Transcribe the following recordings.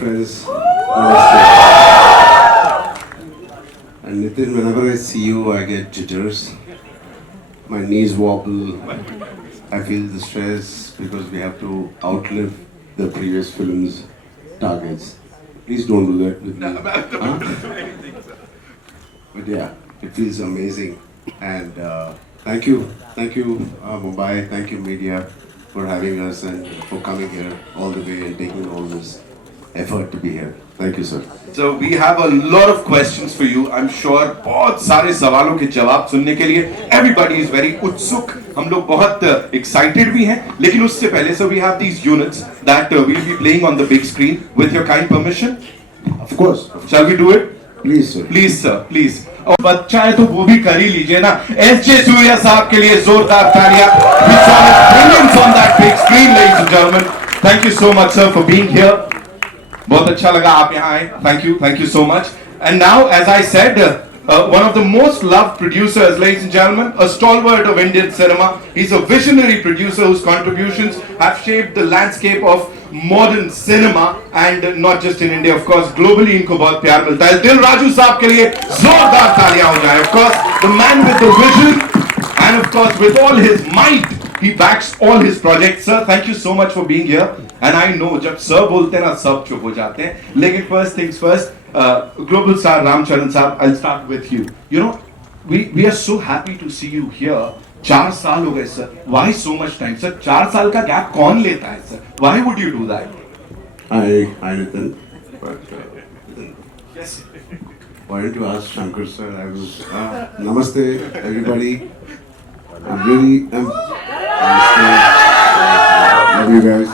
friends. Namaste. And Nitin, whenever I see you, I get jitters. My knees wobble. I feel the stress because we have to outlive the previous film's targets. Please don't do that with me. Huh? But yeah, it feels amazing. And thank you, Mumbai, thank you, media, for having us and for coming here all the way and taking all this effort to be here. Thank you, sir. So we have a lot of questions for you. I'm sure बहुत सारे सवालों के जवाब सुनने के लिए everybody is very उत्सुक. हम लोग बहुत excited भी हैं. लेकिन उससे पहले so we have these units that we'll be playing on the big screen with your kind permission. Of course. Shall we do it? Please, sir. Please, sir. Please. और बच्चा है तो वो भी कर ही लीजिए ना. S.J. सूर्या साहब के लिए जोरदार तालियां. We saw his brilliance on that big screen, ladies and gentlemen. Thank you so much, sir, for being here. बहुत अच्छा लगा आप यहाँ आए. Thank you so much. And now, as I said, one of the most loved producers, ladies and gentlemen, a stalwart of Indian cinema. He's a visionary producer whose contributions have shaped the landscape of modern cinema and not just in India, of course, globally. इनको बहुत प्यार मिलता है. दिल राजू साहब के लिए जोरदार तालियां हो जाए. Of course, the man with the vision and of course with all his might, he backs all his projects. Sir, thank you so much for being here. And I know जब sir बोलते हैं ना सब चुप हो जाते हैं. लेकिन first things first, global star Ramcharan साहब, I'll start with you. You know, we are so happy to see you here. 4 साल हो गए sir. Why so much time, sir? 4 साल का गैप कौन लेता है sir? Why would you do that? Hi, Nitin. But yes. Why don't you ask Shankar, sir? I was. Namaste, everybody. I'm really. Love you guys.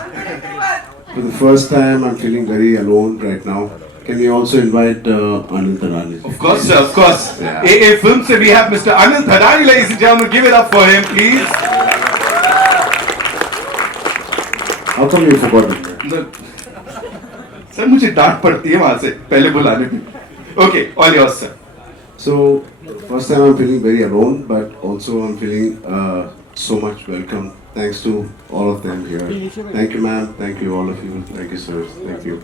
For the first time, I'm feeling very alone right now. Can we also invite Anil Thadani? Of course, sir, of course. Yeah. AA Film se we have Mr. Anil Thadani, ladies and gentlemen. Give it up for him, please. How come you forgot it? Sir मुझे डांट पड़ती है वहां से पहले बुलाने पे. Okay, all yours, sir. So, first time I'm feeling very alone, but also I'm feeling so much welcome. Thanks to all of them here. Thank you, ma'am. Thank you, all of you. Thank you, sir. Thank you.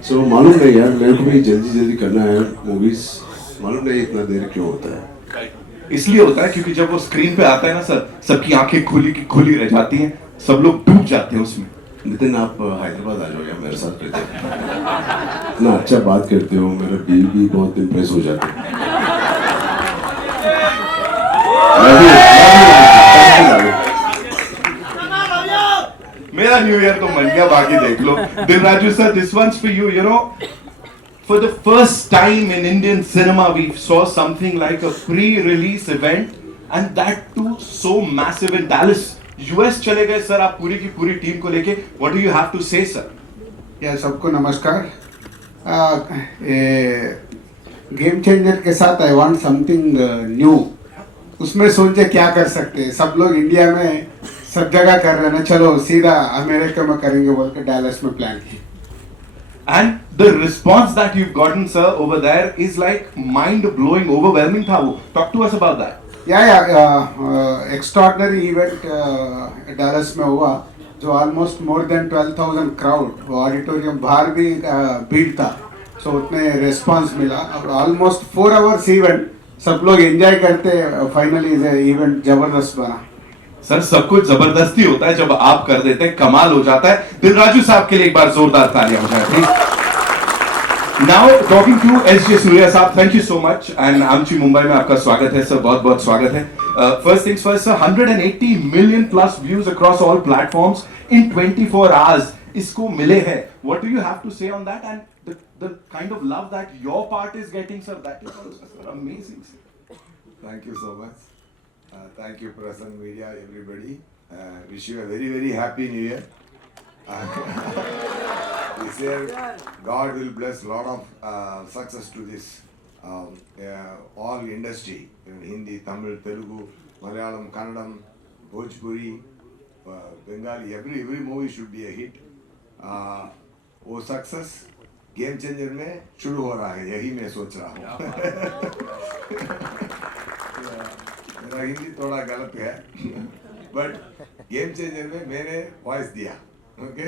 So, मालूम नहीं यार, मेरे को भी जल्दी करना है movies. मालूम नहीं इतना देर क्यों होता है. इसलिए होता है क्योंकि जब वो स्क्रीन पे आता है ना सर, सबकी आंखें खुली की खुली रह जाती हैं, सब लोग डूब जाते हैं उसमें. नितिन, आप हैदराबाद आ जाओ या मेरे साथ रहते हैं. इतना अच्छा बात करते हो, मेरा दिल भी बहुत इम्प्रेस हो जाता है. मेरा न्यू ईयर तो मन गया, बाकी देख लो. दिल Raju sir, this one's for you. You know, for the first time in Indian cinema, we saw something like a pre-release event, and that too so massive in Dallas. US चले गए sir आप पूरी की पूरी टीम को लेके. What do you have to say, sir? या सबको नमस्कार. गेम चेंजर के साथ आई वांट समथिंग न्यू. उसमें सोचे क्या कर सकते हैं. सब लोग इंडिया में सब जगह कर रहे हैं ना, चलो सीधा अमेरिका में करेंगे बोल के डैलस में प्लान की. And the response that you've gotten, sir, over there is like mind-blowing, overwhelming था वो. Talk to us about that. या एक्स्ट्राऑर्डिनरी इवेंट डैलस में हुआ, जो ऑलमोस्ट मोर देन 12,000 क्राउड. वो ऑडिटोरियम बाहर भी भीड़ था, सो उतने रिस्पांस मिला. और ऑलमोस्ट 4 आवर्स इवेंट, सब लोग एंजॉय करते. फाइनली इवेंट जबरदस्त बना. सर सब कुछ जबरदस्ती होता है, जब आप कर देते हैं कमाल हो जाता है. दिल राजू साहब के लिए एक बार जोरदार तालियां हो जाए please. Now talking to S.J. Surya साहब, thank you so much and आमची मुंबई में आपका स्वागत है सर, बहुत बहुत स्वागत है. First things first, sir, 180 million plus views across all platforms in 24 hours इसको मिले हैं. What do you have to say on that and the kind of love that your part is getting, sir? That is also amazing, sir. Thank you so much. Thank you, press and media, everybody. Wish you a very, very happy New Year. This year, God will bless a lot of success to this all industry. Hindi, Tamil, Telugu, Malayalam, Kannadam, Bhojpuri, Bengali. Every movie should be a hit. वो success game changer में शुरू हो रहा है, यही मैं सोच रहा हूँ. मेरा हिंदी थोड़ा गलत है, बट गेम चेंजर में मैंने वॉइस दिया. Okay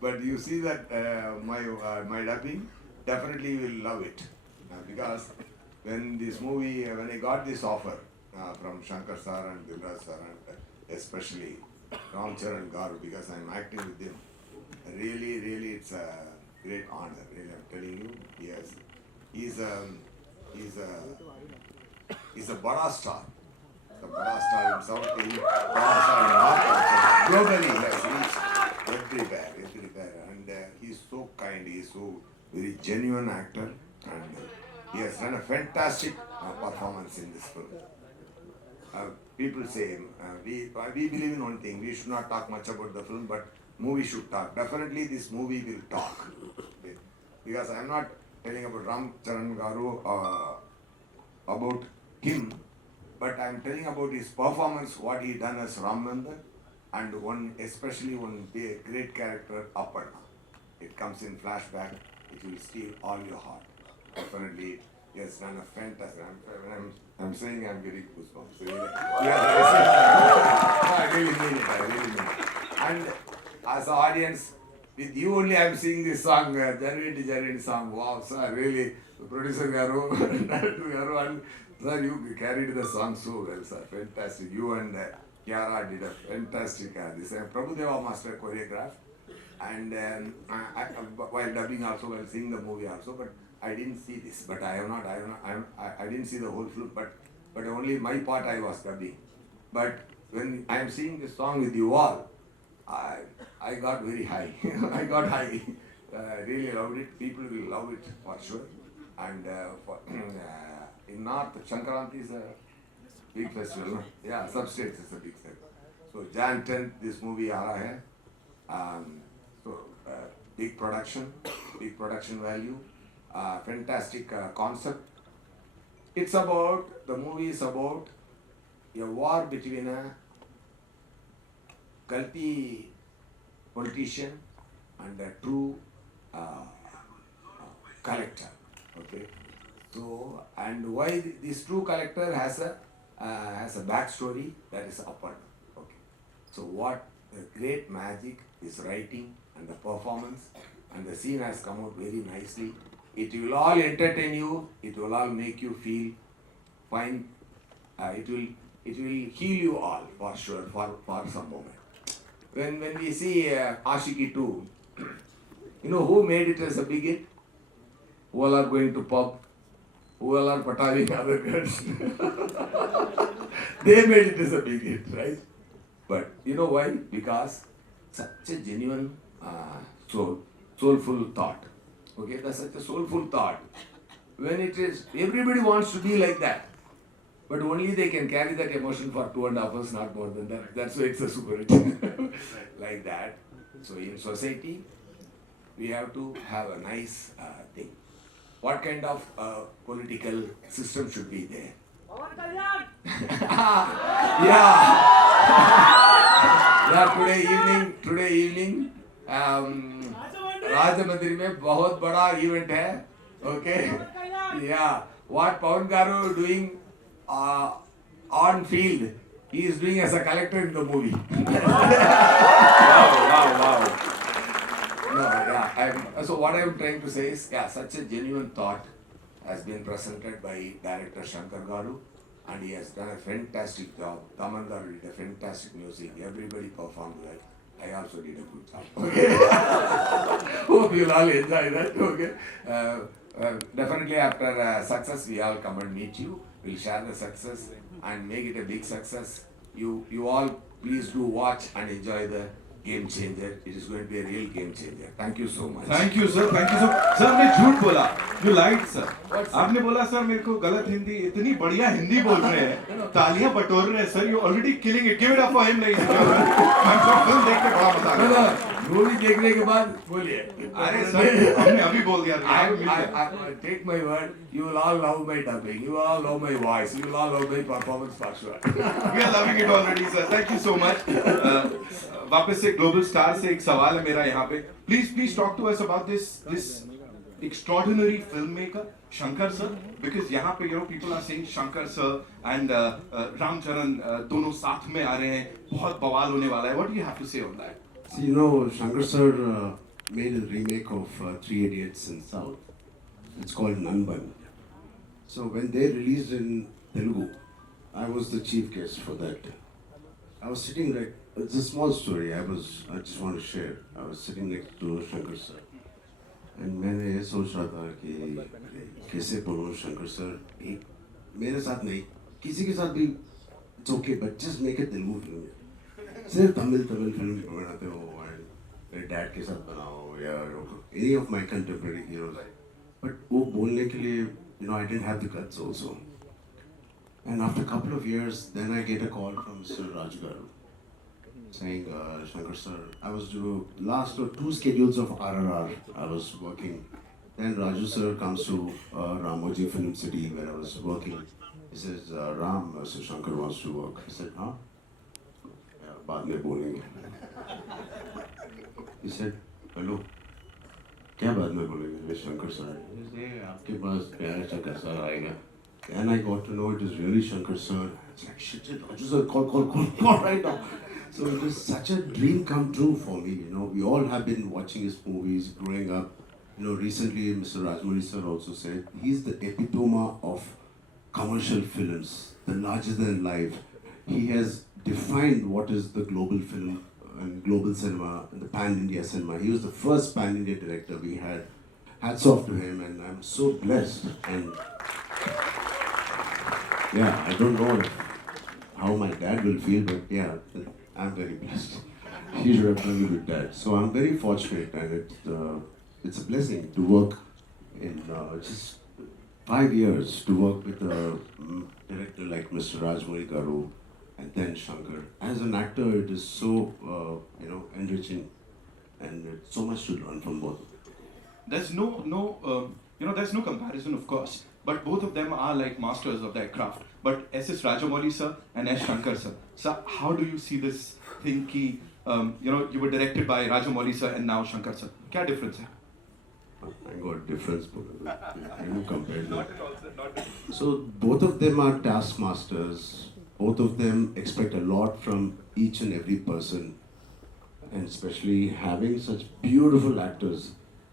but you see that my dubbing, definitely you will love it because when this movie, when I got this offer from Shankar sir and Dilraj sir and especially Ram Charan Garu, because I'm acting with him, really it's a great honor. Really, I'm telling you, yes, he's a bada star. The bada star in South India, bada star in North India. Globally, he has reached everywhere. And he's so kind, he's so very genuine actor, and he has done a fantastic performance in this film. People say, we believe in one thing, we should not talk much about the film, but movie should talk. Definitely this movie will talk. Okay. Because I am not telling about Ram Charan Garu, about him, but I am telling about his performance, what he done as Ramananda, and especially one great character, Aparna. It comes in flashback, it will steal all your heart. Definitely, he has done a fantastic. I'm saying I'm very goosebumps. Really. I really mean it. And as an audience, with you only I'm singing this song, Jarvindi song. Wow, sir, really, the producer Garu, director Garu, and sir, you carried the song so well, sir. Fantastic. You and Kiara did a fantastic this. Prabhudeva master choreographed, and while dubbing also, while seeing the movie also, but I didn't see this. But I didn't see the whole film, but only my part I was dubbing. But when I am seeing this song with you all, I got very high. I got high. Really loved it. People will love it for sure. And in North, Shankaranti is a big festival. No? Yeah, substates is a big festival. So Jan 10th, this movie aa raha hai. Big production value, fantastic concept. The movie is about a war between a Galti politician and a true collector. Okay, so and why this true collector has a backstory, that is Aparna. Okay, so what the great magic is writing and the performance, and the scene has come out very nicely. It will all entertain you. It will all make you feel fine. It will heal you all for sure for some moment. When we see Ashiki 2, you know who made it as a big hit? Who all are going to pub? Who all are pataling other girls? They made it as a big hit, right? But you know why? Because such a genuine, soulful thought. Okay, that's such a soulful thought. When it is, everybody wants to be like that. But only they can carry that emotion for 2.5 hours, not more than that. That's why it's a super hit. Like that. So in society, we have to have a nice thing. What kind of political system should be there? Yeah, today evening, Rajamandri में बहुत बड़ा event है. Okay. Yeah. What Pawan Garu doing on field, he is doing as a collector in the movie. Wow. No, yeah. So what I am trying to say is, yeah, such a genuine thought has been presented by director Shankar Garu, and he has done a fantastic job. Taman Garu did a fantastic music. Everybody performed well. I also did a good job. Okay. Hope you'll all enjoy that. Okay. Definitely after success, we all come and meet you. We'll share the success and make it a big success. You all please do watch and enjoy the Game Changer. It is going to be a real game changer. Thank you so much. Thank you, sir. Thank you so much. Sir, मैं झूठ बोला. You lied, sir. आपने बोला sir मेरे को गलत हिंदी, इतनी बढ़िया हिंदी बोल रहे हैं, तालियां बटोर रहे हैं sir. You already killing it. Give it up for him, ladies and gentlemen. I'm sure film देख के बड़ा मजा आ गया. मूवी देखने के बाद बोलिए. अरे सर, हमने अभी बोल दिया. I take my word. You will all love my dubbing. You will all love my voice. You will all love my performance for sure. We are loving it already, sir. Thank you so much. वापस से global star से एक सवाल है मेरा यहाँ पे. Please talk to us about this extraordinary filmmaker Shankar sir, because यहाँ पे people are saying Shankar sir and Ram Charan दोनों साथ में आ रहे हैं, बहुत बवाल होने वाला है. What do you have to say on that? See, Shankar sir made a remake of Three Idiots in South. It's called Nanban. So when they released in Telugu, I was the chief guest for that. I was sitting like, it's a small story. I just want to share. I was sitting next to Shankar sir, and मैंने ये सोच रहा था कि कैसे बोलूं Shankar sir, एक मेरे साथ नहीं, किसी के साथ भी it's okay, but just make a Telugu film. सिर्फ तमिल फिल्म बनाते हो and मेरे डैड के साथ बनाओ या any of my contemporary heroes. But वो बोलने के लिए, I didn't have the guts also. And after a couple of years, then I get a call from Mr. Raju Garu saying, Shankar sir, I was doing last 2 schedules of RRR. I was working. Then Raju sir comes to Ramoji Film City where I was working. He says, Ram, Mr. Shankar wants to work. I said, huh? Yeah, बाद में बोलेंगे. He said, hello. क्या बाद में बोलेंगे Shankar sir? He said, आपके पास प्यार Shankar sir आएगा. And I got to know it is really Shankar sir. It's like, shit, Raju sir, call right now. So it is such a dream come true for me, We all have been watching his movies growing up. Recently Mr. Rajmouli sir also said, he's the epitome of commercial films, the larger than life. He has defined what is the global film and global cinema and the pan-India cinema. He was the first pan-India director we had. Hats off to him, and I'm so blessed. And yeah, I don't know how my dad will feel, but yeah, I'm very blessed. He should have done it with dad. So I'm very fortunate, and it's a blessing to work in just 5 years to work with a director like Mr. Rajmouli Garu and then Shankar. As an actor, it is so enriching, and it's so much to learn from both. There's there's no comparison, of course, but both of them are like masters of their craft. But S.S. Rajamouli sir and S. Shankar sir. So how do you see this thing ki, you were directed by Rajamouli sir and now Shankar sir? Kya difference hai? I got difference, you compare them. So both of them are taskmasters. Both of them expect a lot from each and every person, and especially having such beautiful actors.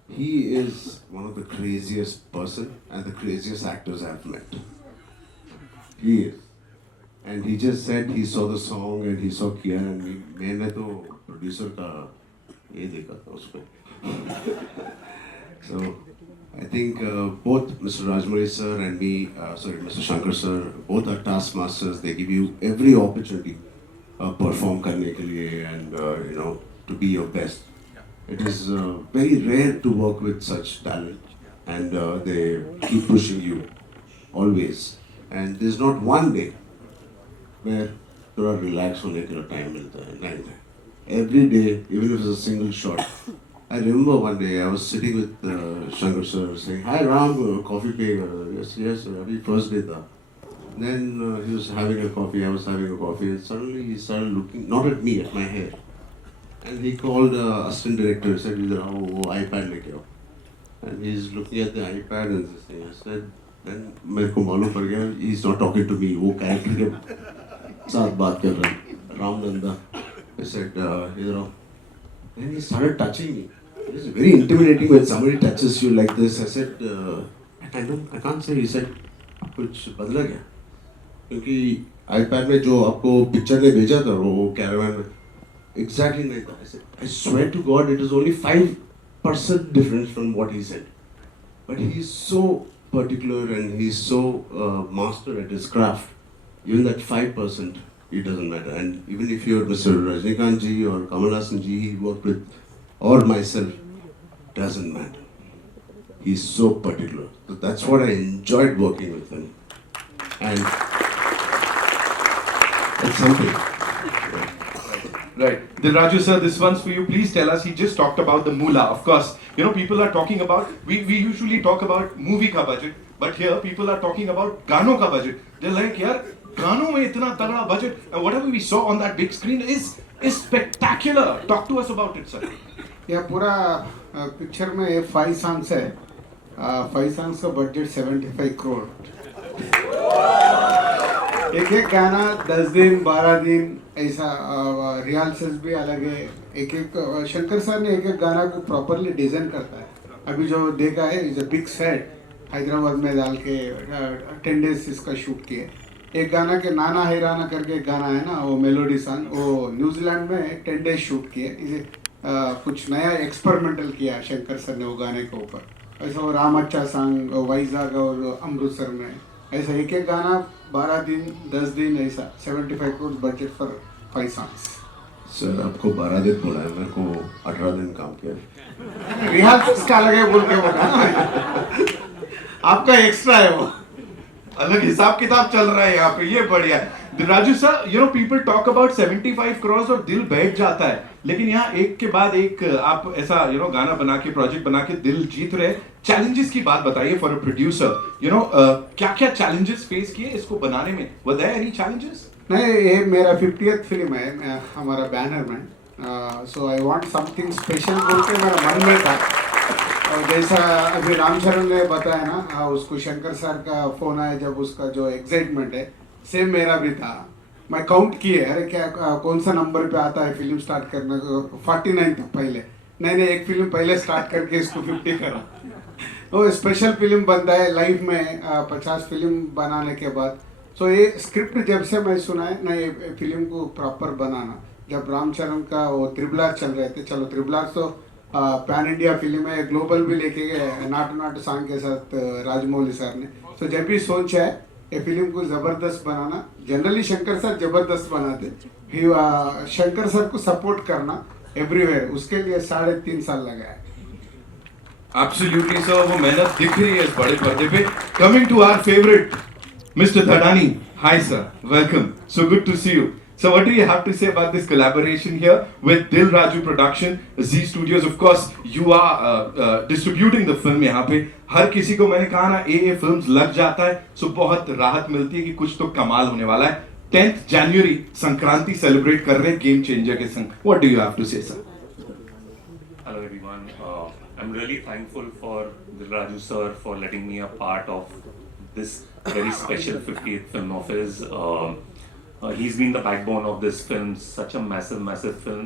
He is one of the craziest person and the craziest actors I've met. He is. And he just said he saw the song and he saw Kian and me. मैंने तो producer का ये देखा था उसमें. So I think both Mr. Rajmouli sir and me, Mr. Shankar sir, both are taskmasters. They give you every opportunity perform करने के लिए and to be your best. It is very rare to work with such talent, and they keep pushing you always. And there's not one day where थोड़ा relax होने के लिए time मिलता है. नहीं. Every day, even if it's a single shot. I remember one day I was sitting with Shankar sir saying, "Hi Ram, coffee payega?" Yes, sir. Abhi first day tha. Then he was having a coffee, I was having a coffee, and suddenly he started looking, not at me, at my hair. And he called assistant director, said, "Idhar aao, wo iPad leke aao." And he's looking at the iPad and this thing. I said, then मेरे को मालूम पड़ गया, he's not talking to me, वो character के साथ बात कर रहा है, Ram Nanda. I said, idhar aao. Then he started touching me. It's very intimidating when somebody touches you like this. I said, I can't say. He said, कुछ बदला क्या? क्योंकि iPad में जो आपको पिक्चर ने भेजा था वो कैरावन में exactly नहीं था. I said, I swear to God, it is only 5% difference from what he said. But he's so particular and he's so master at his craft. Even that 5%, it doesn't matter. And even if you're Mr. Rajnikant ji or Kamal Hassan ji, he worked with, or myself, doesn't matter. He's so particular. So that's what I enjoyed working with him. And it's something. Right. Then Raju sir, this one's for you. Please tell us, he just talked about the moolah. Of course, people are talking about, we usually talk about movie ka budget, but here people are talking about gano ka budget. They're like, yaar, gano mein itna tagda budget, and whatever we saw on that big screen is spectacular. Talk to us about it, sir. यह पूरा picture में 5 songs है. 5 songs का budget 75 crore. एक एक गाना 10 दिन 12 दिन ऐसा रिहर्सल्स भी अलग है। एक एक शंकर सर ने एक एक गाना को प्रॉपरली डिजाइन करता है। अभी जो देखा है is a big set, Hyderabad में डाल के 10 डेज इसका शूट किए। एक गाना के नाना हैराना करके एक गाना है ना, वो मेलोडी सॉन्ग, वो न्यूजीलैंड में 10 डेज शूट किए। इसे कुछ नया एक्सपेरिमेंटल किया शंकर सर ने वो गाने के ऊपर। ऐसा वो राम अच्छा सॉन्ग वाइजाग और अमृतसर में, ऐसा एक एक गाना 12 दिन 10 दिन ऐसा 75 crore budget for 5 songs. Sir आपको 12 दिन बोला है, मेरे को 18 दिन काम किया। रिहर्सल्स का अलग है बोल के बोला आपका एक्स्ट्रा है वो। अलग हिसाब किताब चल रहा है यहाँ पे, ये बढ़िया है। Raju sir, you know people talk about 75 crore और दिल बैठ जाता है, लेकिन यहाँ एक के बाद एक आप ऐसा गाना बना के, प्रोजेक्ट बना के दिल जीत रहे। चैलेंजेस की बात बताइए फॉर अ प्रोड्यूसर, क्या क्या चैलेंजेस फेस किए इसको बनाने में? Were there any challenges? नहीं, ये मेरा 50th फिल्म है हमारा बैनर में, so I want something special बोल के मेरा मन में था। और जैसा अभी रामचरण ने बताया ना, उसको शंकर सर का फोन आया जब, उसका जो एक्साइटमेंट है सेम मेरा भी था। मैं काउंट किए, अरे क्या कौन सा नंबर पे आता है फिल्म स्टार्ट करने को, 49 था पहले। नहीं एक फिल्म पहले स्टार्ट करके इसको 50 करा। वो स्पेशल फिल्म बनता है लाइफ में 50 फिल्म बनाने के बाद। सो ये स्क्रिप्ट जब से मैं सुना है ना, ये फिल्म को प्रॉपर बनाना, जब रामचरण का वो ट्रिपल आर चल रहे थे, चलो ट्रिपल आर तो पैन इंडिया फिल्म है, ग्लोबल भी लेके गए नाटू नाटू सॉन्ग के साथ राजमौली सर ने। तो जब भी सोचा है ये फिल्म को जबरदस्त बनाना, जनरली शंकर सर जबरदस्त बनाते, फिर शंकर सर को सपोर्ट करना एवरीवेयर, उसके लिए 3.5 साल लगा है। एब्सोल्युटली सर, वो मेहनत दिख रही है इस बड़े पर्दे पे। Coming to our favourite Mister Dhadani, hi sir, welcome, so good to see you. So what do you have to say about this collaboration here with Dil Raju Production, Z Studios? Of course, you are distributing the film यहाँ पे। हर किसी को मैंने कहा ना, ये films लग जाता है, सो बहुत राहत मिलती है कि कुछ तो कमाल होने वाला है। 10th January संक्रांति सेलिब्रेट कर रहे हैं गेम चेंजर के संग। What do you have to say, sir? Hello everyone. I'm really thankful for Dil Raju sir for letting me a part of this very special 50th film of his. He's been the backbone of this film, such a massive film.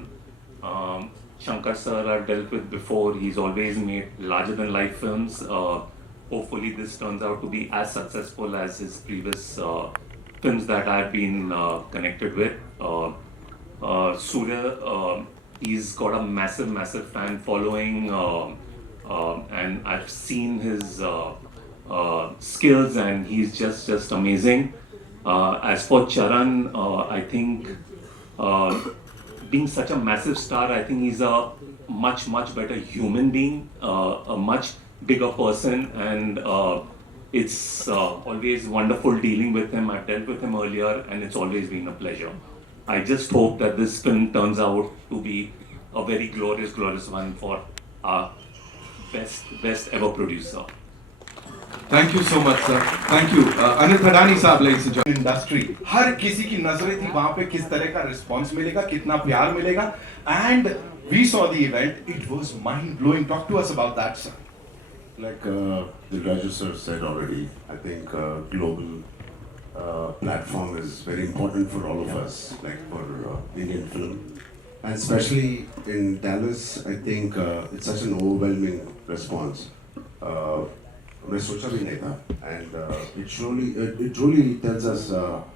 Shankar sir I've dealt with before, he's always made larger than life films. Hopefully this turns out to be as successful as his previous films that I've been connected with. Surya, he's got a massive fan following, and I've seen his skills and he's just amazing. As for Charan, I think being such a massive star, I think he's a much better human being, a much bigger person, and it's always wonderful dealing with him. I've dealt with him earlier and it's always been a pleasure. I just hope that this film turns out to be a very glorious one for our best ever producer. Thank you so much, sir. Thank you. Anil धड़ानी साहब, ladies and gentlemen, industry हर किसी की नजरें थी वहां पे, किस तरह का रिस्पॉन्स मिलेगा, कितना प्यार मिलेगा, and we saw the event. It was mind blowing. Talk to us about that, sir. Like the Raju sir said already, I think global platform is very important for all of us, like for Indian film, and especially in Dallas. I think it's such an overwhelming response. मैं सोचा भी नहीं था, and it truly tells us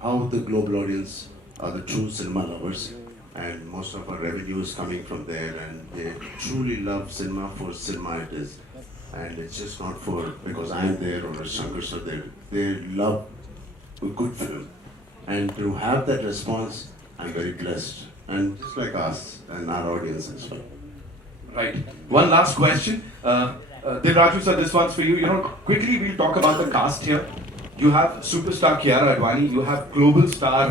how the global audience are the true cinema lovers, and most of our revenue is coming from there, and they truly love cinema for cinema it is, and it's just not for because I am there or Shankar sir there. They love a good film, and to have that response, I'm very blessed, and just like us and our audience as well. Right. One last question. Dil Raju sir, this one's for you. Quickly we'll talk about the cast here. You have superstar Kiara Advani, you have global star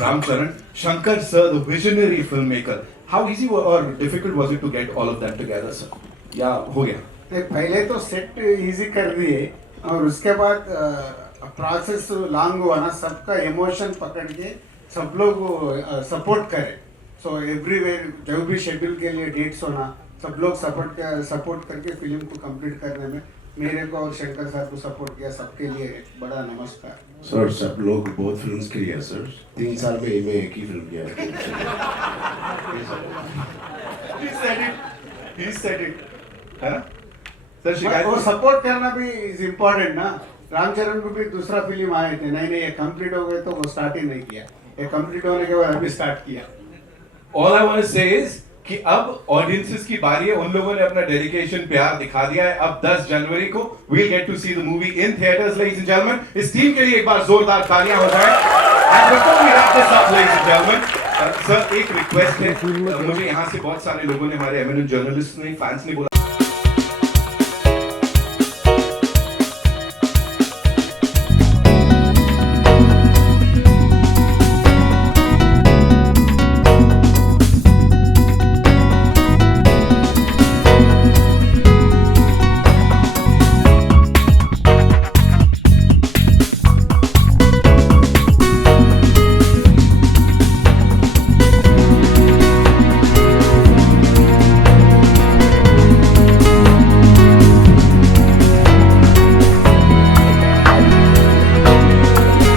Ram Charan, Shankar sir, the visionary filmmaker. How easy or difficult was it to get all of them together, sir? या हो गया? पहले तो set easy कर दिए और उसके बाद प्रोसेस लॉन्ग हुआ ना, सबका इमोशन पकड़ के सब लोग सपोर्ट करें। सो एवरीवेयर जब भी शेड्यूल के लिए डेट्स होना, सब लोग सपोर्ट करके फिल्म को कंप्लीट करने में मेरे को और शंकर साहब को सपोर्ट किया, सबके लिए बड़ा नमस्कार। सर सब लोग बहुत फिल्म किया सर, 3 साल में मैं एक ही फिल्म किया। He said it. है ना? सर वो शिकायत सपोर्ट करना भी इज इम्पोर्टेंट ना। रामचरण को भी दूसरा फिल्म आए थे, नहीं ये कंप्लीट हो गए तो वो स्टार्ट ही नहीं किया, ये कंप्लीट होने के बाद अभी स्टार्ट किया। All I want to say is कि अब ऑडियंसेस की बारी है, उन लोगों ने अपना डेडिकेशन प्यार दिखा दिया है। अब 10 जनवरी को we'll get to see the movie in theaters, ladies and gentlemen. इस टीम के लिए एक बार जोरदार तालियां हो जाए। And before we wrap this up, ladies and gentlemen, sir एक रिक्वेस्ट है, मुझे यहाँ से बहुत सारे लोगों ने, हमारे एमिनेंट जर्नलिस्ट ने, फैंस ने बोला